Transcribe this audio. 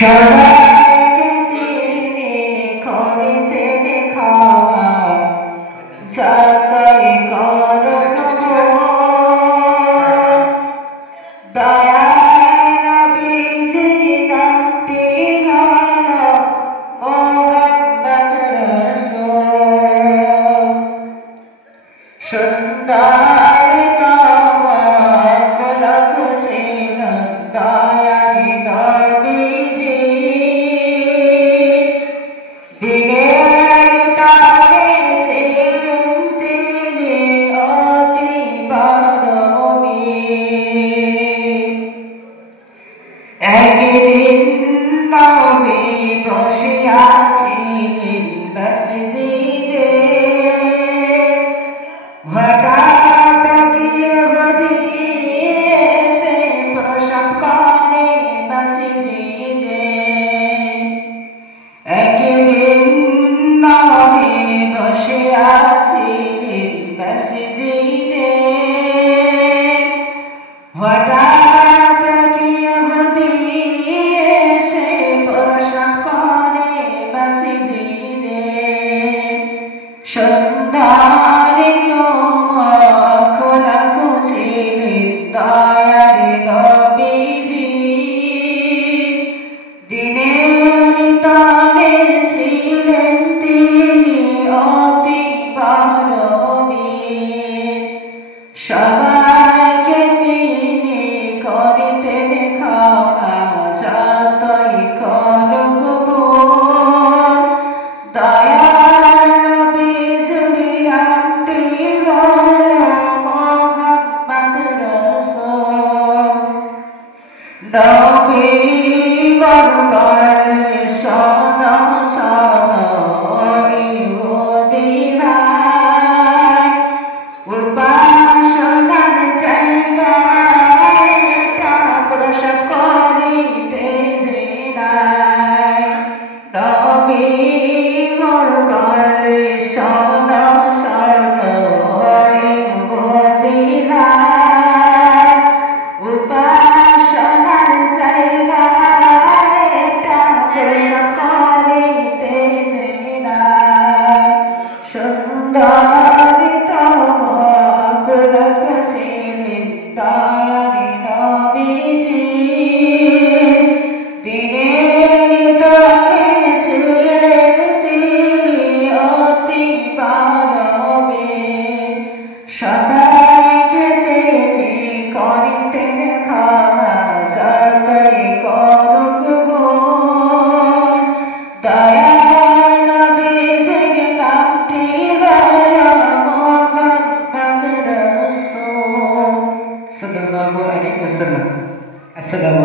সবাইকে তিনি করিতেন ক্ষমা, যতই করুক ভুল। দয়ার নবীজির নামটি হলো মুহাম্মদ রাসূল। সুন্দর তমকলক ছিলেন দয়ার নবীজি, দিনের তারে ছিলেন তিনি অতি পারমী। একদিন নবী বসিয়াছিলেন মসজিদে, হঠাৎ ইহুদী এসে প্রসাব করে মসজিদে। একদিন নবী বসিয়াছিলেন মসজিদে, হঠাৎ ইহুদী এসে প্রসাব করে মসজিদে। সুন্দর তমকলক ছিলেন দয়ার নবীজি, দিনের তারে ছিলেন তিনি অতি পারমী। সবাইকে তিনি করিতেন ক্ষমা, যতই করুক ভুল। দয়ার নবীজির নামটি হলো মুহাম্মদ রাসূল। নবী বললেন শোনো শোনো ইহুদী ভাই, উপাসনার জায়গায় এটা প্রসাব করিতে যে নাই। নবী বললেন শোনো শোনো ইহুদী ভাই, উপাসনার জায়গায় এটা প্রসাব করিতে যে নাই। সুন্দর তমকলক ছিলেন দয়ার নবীজি, দিনের তারে ছিলেন তিনি অতি পারমী। সবাইকে তিনি করিতেন ক্ষমা, যতই করুক ভুল। দয়ার নবীজির নামটি হলো মুহাম্মদ রাসূল সাল্লাল্লাহু আলাইহি ওয়াসাল্লাম। আসসালামু